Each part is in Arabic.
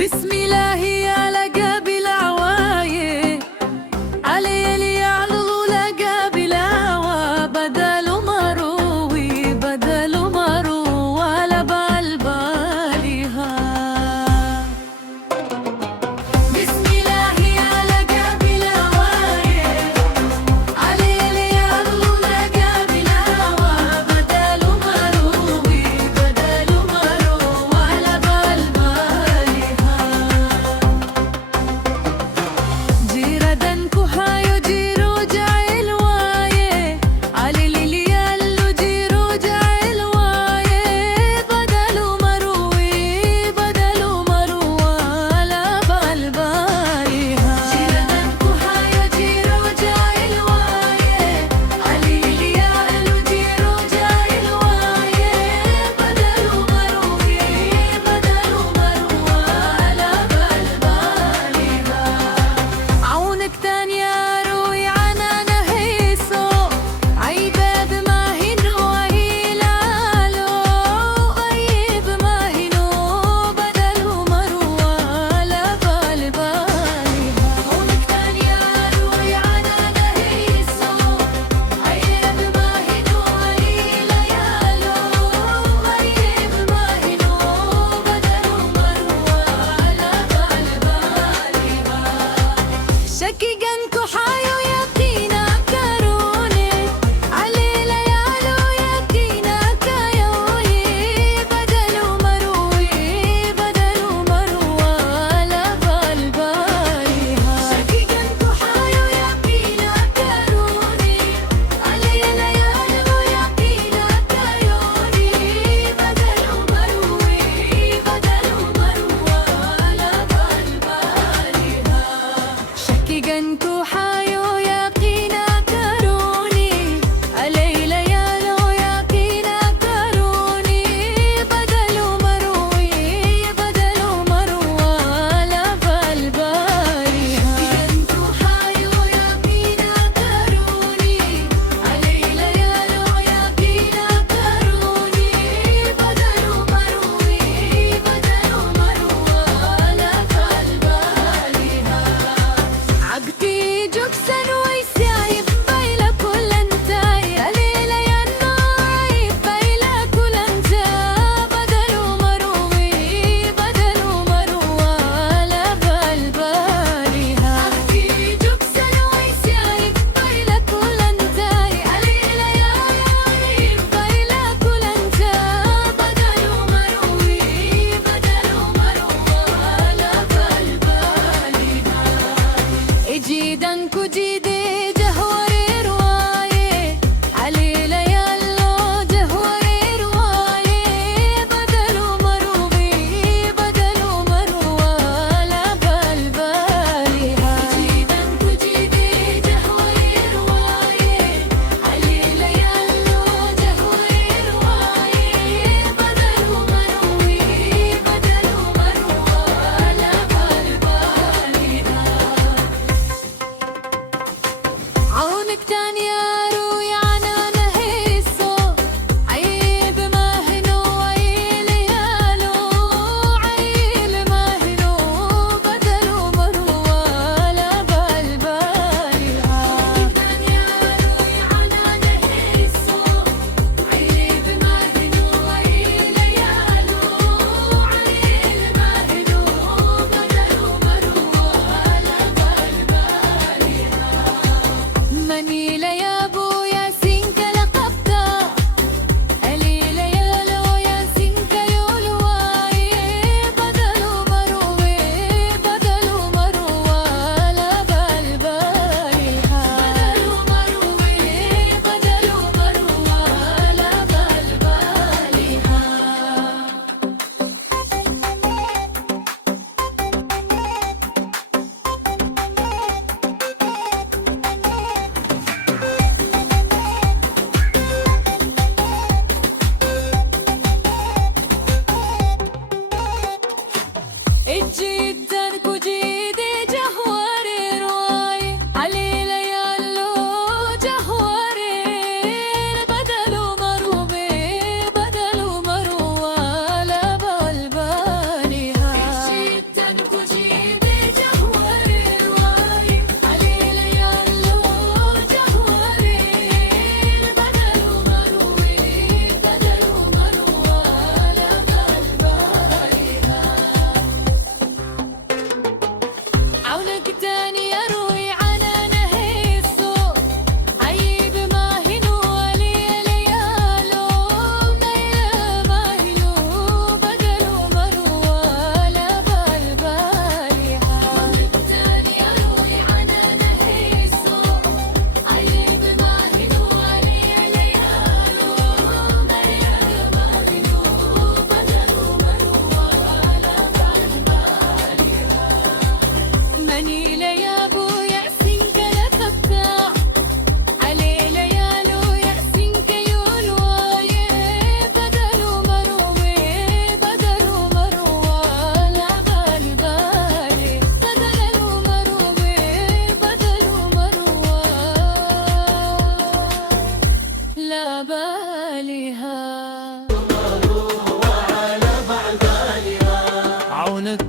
بسم الله على قابل عوايه علي اللي يعلو لقى بلاوى بدل مروي بدل مرو على بالبالها. بسم الله على قابل عوايه علي اللي يعلو لقى بلاوى بدل مروي بدل مرو على بالبالها.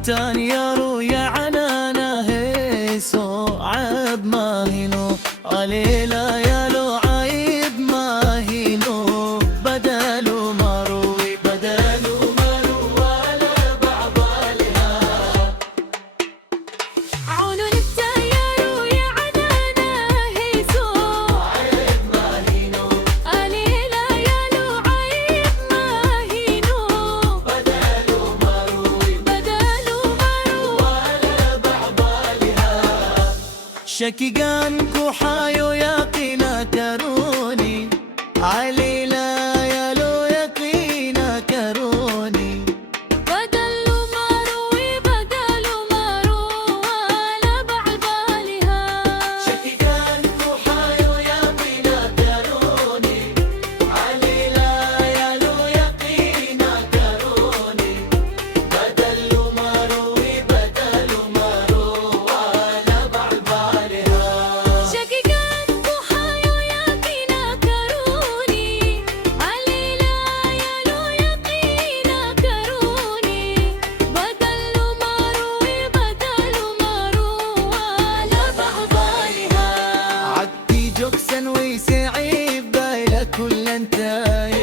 تاني يا رويا عنانا هيسو عب ماهينو عليلا يا لو عيب ماهينو بدلو مروي ولا بعبالها عونو التيار يا عنانا هيسو عيب ماهينو عليلا يا لو عيب ماهينو بدلو مروي ولا بعبالها شكيقانكو حايو يقينا كروني عليلا يا لو يقينا كروني بدلو مروي ولا بعبالها شكيقانكو حايو يقينا كروني عليلا يا لو يقينا كروني بدلو مروي ولا بعبالها شكيقانكو حايو يقينا كروني عليلا يا لو يقينا كروني بدلو مروي ولا بعبالها عدي جوكسن ويسعيب بايلة كل انتاي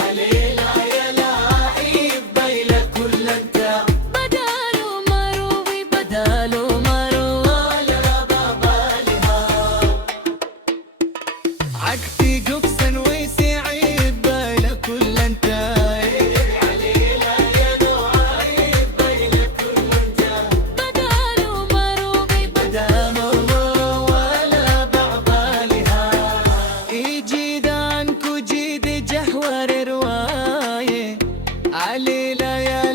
عليلا يا لعيب بايلة كل انتاي بدلو مروي دالو مرو ولا بعبالها عدي جوكسن ويسعيب بايلة كل انتاي عليلا يا لعيب بايلة كل انتاي بدلو مروي ولا بعبالها يجي دانكو جيد جهور رواية عليلا يا